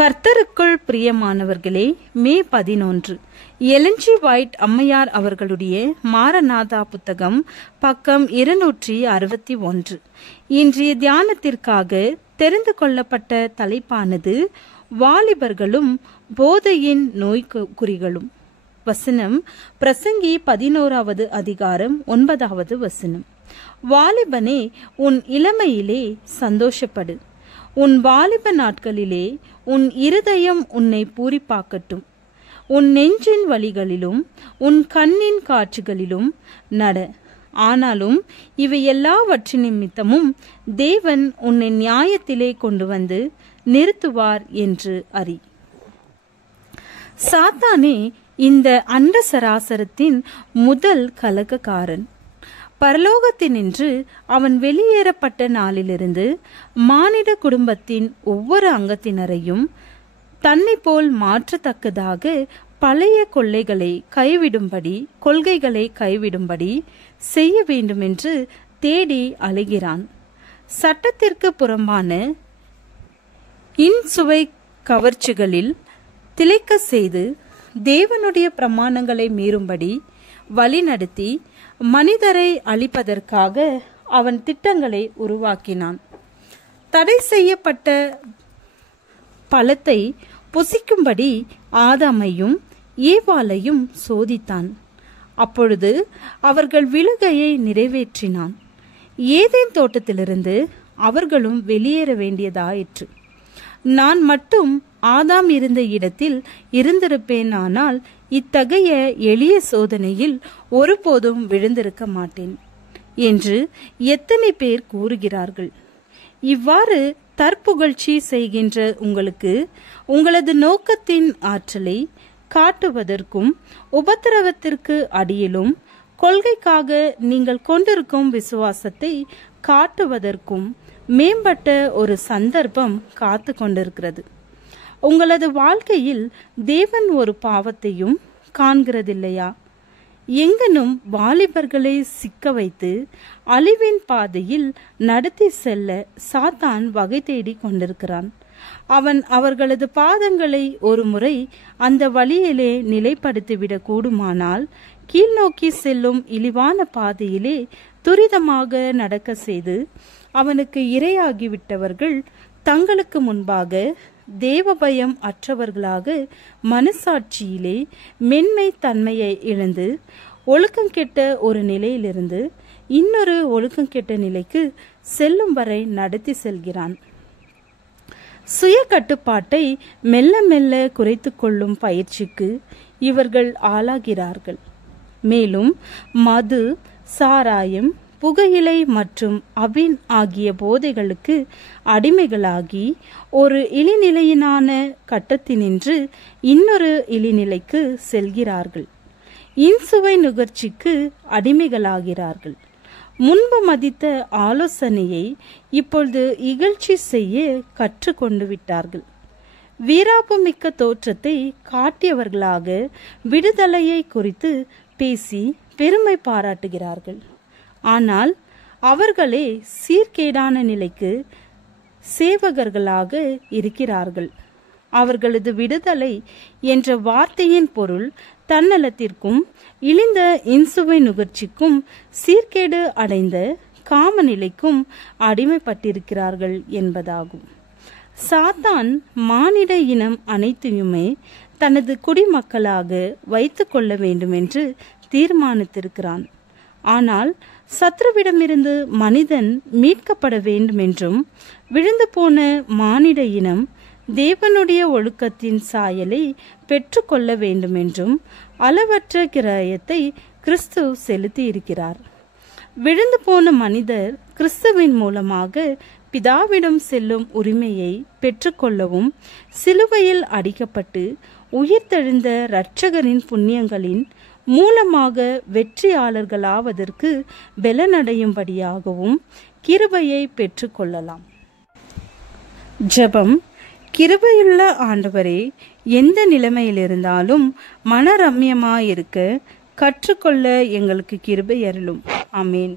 கர்த்தருக்குள் பிரியமானவர்களே, மே 11 Elon G white அம்மையார் அவர்களுடைய மாரநாதா புத்தகம், பக்கம் 261. இன்றைய தியானத்திற்காக தெரிந்து கொள்ளப்பட்ட தலைப்பானது வாலிபர்களும் போதையின் நோய்க்குறிகளும். வசனம் பிரசங்கி 11வது அதிகாரம் 9வது வசனம். வாலிபனே, உன் இளமையிலே சந்தோஷப்படு, உன் வாலிப நாட்களிலே உன் இருதயம் உன்னை பூரிப்பாக்கட்டும். உன் நெஞ்சின் வழிகளிலும் உன் கண்ணின் காட்சிகளிலும் நட. ஆனாலும் இவை எல்லாவற்றின் நிமித்தமும் தேவன் உன்னை நியாயத்திலே கொண்டு வந்து நிறுத்துவார் என்று அறி. சாத்தானே இந்த அண்ட சராசரத்தின் முதல் கலகக்காரன். பரலோகத்தினின்று அவன் வெளியேறப்பட்ட நாளிலிருந்து மானிட குடும்பத்தின் ஒவ்வொரு அங்கத்தினரையும் தன்னை போல் மாற்றத்தக்கதாக பழைய கொள்கைகளை கைவிடும்படி செய்ய வேண்டுமென்று தேடி அலைகிறான். சட்டத்திற்கு புறம்பான இன்சுவை கவர்ச்சிகளில் திளைக்க செய்து தேவனுடைய பிரமாணங்களை மீறும்படி வழிநடத்தி மனிதரை அழிப்பதற்காக அவன் திட்டங்களை உருவாக்கினான். தடை செய்யப்பட்ட பழத்தை புசிக்கும்படி ஆதாமையும் ஏவாளையும் சோதித்தான். அப்பொழுது அவர்கள் விழுகையை நிறைவேற்றினான். ஏதேன் தோட்டத்திலிருந்து அவர்களும் வெளியேற வேண்டியதாயிற்று. நான் மட்டும் ஆதாம் இருந்த இடத்தில் இருந்திருப்பேனானால் இத்தகைய எளிய சோதனையில் ஒருபோதும் விழுந்திருக்க மாட்டேன் என்று எத்தனை பேர் கூறுகிறார்கள். இவ்வாறு தற்புகழ்ச்சி செய்கின்ற உங்களுக்கு உங்களது நோக்கத்தின் ஆற்றலை காட்டுவதற்கும் உபத்திரவத்திற்கு அடியிலும் கொள்கைக்காக நீங்கள் கொண்டிருக்கும் விசுவாசத்தை காட்டுவதற்கும் மேம்பட்ட ஒரு சந்தர்ப்பம் காத்து கொண்டிருக்கிறது. உங்களது வாழ்க்கையில் தேவன் ஒரு பாவத்தையும் காண்கிறதில்லையா? எங்கனும் வாலிபர்களை சிக்க வைத்து அழிவின் பாதையில் நடத்தி செல்ல சாத்தான் வகை தேடி கொண்டிருக்கிறான். அவன் அவர்களது பாதங்களை ஒரு முறை அந்த வழியிலே நிலைப்படுத்திவிடக் கூடுமானால் கீழ்நோக்கி செல்லும் இழிவான பாதையிலே துரிதமாக நடக்க செய்து அவனுக்கு இரையாகிவிட்டவர்கள் தங்களுக்கு முன்பாக தேவபயம் அற்றவர்களாக மனசாட்சியிலே மென்மை தன்மையை இழந்து ஒழுக்கங்கெட்ட ஒரு நிலையிலிருந்து இன்னொரு ஒழுக்கங்கெட்ட நிலைக்கு செல்லும் வரை நடத்தி செல்கிறான். சுய கட்டுப்பாட்டை மெல்ல மெல்ல குறைத்து கொள்ளும் பயிற்சிக்கு இவர்கள் ஆளாகிறார்கள். மேலும் மது, சாராயம், புகையிலை மற்றும் அபின் ஆகிய போதைகளுக்கு அடிமைகளாகி ஒரு இழிநிலையினான கட்டத்தினின்று இன்னொரு இழிநிலைக்கு செல்கிறார்கள். இன்சுவை நுகர்ச்சிக்கு அடிமைகளாகிறார்கள். முன்பு மதித்த ஆலோசனையை இப்பொழுது இகழ்ச்சி செய்ய கற்றுக்கொண்டு விட்டார்கள். வீராப்புமிக்க தோற்றத்தை காட்டியவர்களாக விடுதலையை குறித்து பேசி பெருமை பாராட்டுகிறார்கள். ஆனால் அவர்களே சீர்கேடான நிலைக்கு சேவகர்களாக இருக்கிறார்கள். அவர்களது விடுதலை என்ற வார்த்தையின் பொருள் தன்னலத்திற்கும் இழிந்த இன்சுவை நுகர்ச்சிக்கும் சீர்கேடு அடைந்த காமநிலைக்கும் அடிமைப்பட்டிருக்கிறார்கள் என்பதாகும். சாத்தான் மானிட இனம் அனைத்தையுமே தனது குடிமக்களாக வைத்து கொள்ள வேண்டும் என்று தீர்மானித்திருக்கிறான். ஆனால் சத்ருவிடமிருந்து மனிதன் மீட்கப்பட வேண்டும் என்றும் விழுந்து போன மானிட இனம் தேவனுடைய ஒழுக்கத்தின் சாயலை பெற்று கொள்ள வேண்டும் என்றும் அளவற்ற கிரயத்தை கிறிஸ்து செலுத்தி இருக்கிறார். விழுந்து போன மனிதர் கிறிஸ்துவின் மூலமாக பிதாவிடம் செல்லும் உரிமையை பெற்றுக்கொள்ளவும் சிலுவையில் அடிக்கப்பட்டு உயிர்த்தெழுந்த இரட்சகரின் புண்ணியங்களின் மூலமாக வெற்றியாளர்களாவதற்கு பலனடையும்படியாகவும் கிருபையை பெற்றுக்கொள்ளலாம். ஜெபம். கிருபையுள்ள ஆண்டவரே, எந்த நிலைமையில் இருந்தாலும் மனரம்யமாயிருக்க கற்றுக்கொள்ள எங்களுக்கு கிருபை அருளும். ஆமேன்.